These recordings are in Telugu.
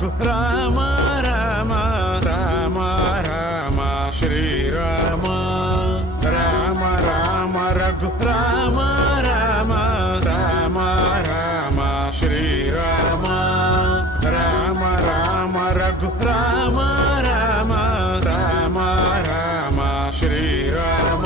రఘు రామ రామ రామ రామ శ్రీరామ రామ రామ రఘు రామ రామ రామ రామ శ్రీరామ రామ రామ రఘు రామ రామ రామ రామ శ్రీరామ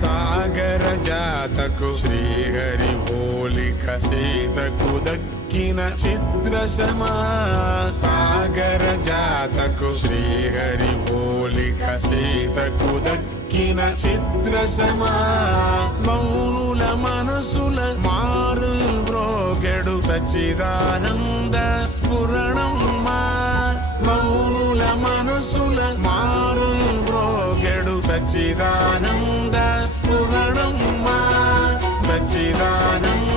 సాగర జాతకు శ్రీహరి పోలిక సీతకు దక్కిన చిత్రసమా సాగర జాతకు శ్రీహరి పోలిక సీతకు దక్కిన చిత్రసమా మౌనుల మనసుల మారుల్ బ్రోగెడు సచ్చిదానంద స్ఫురణమ్మా మౌనుల మనసుల మారుల్ బ్రోగెడు సచ్చిదానంద స్ఫురణమ్మా సచ్చిదానంద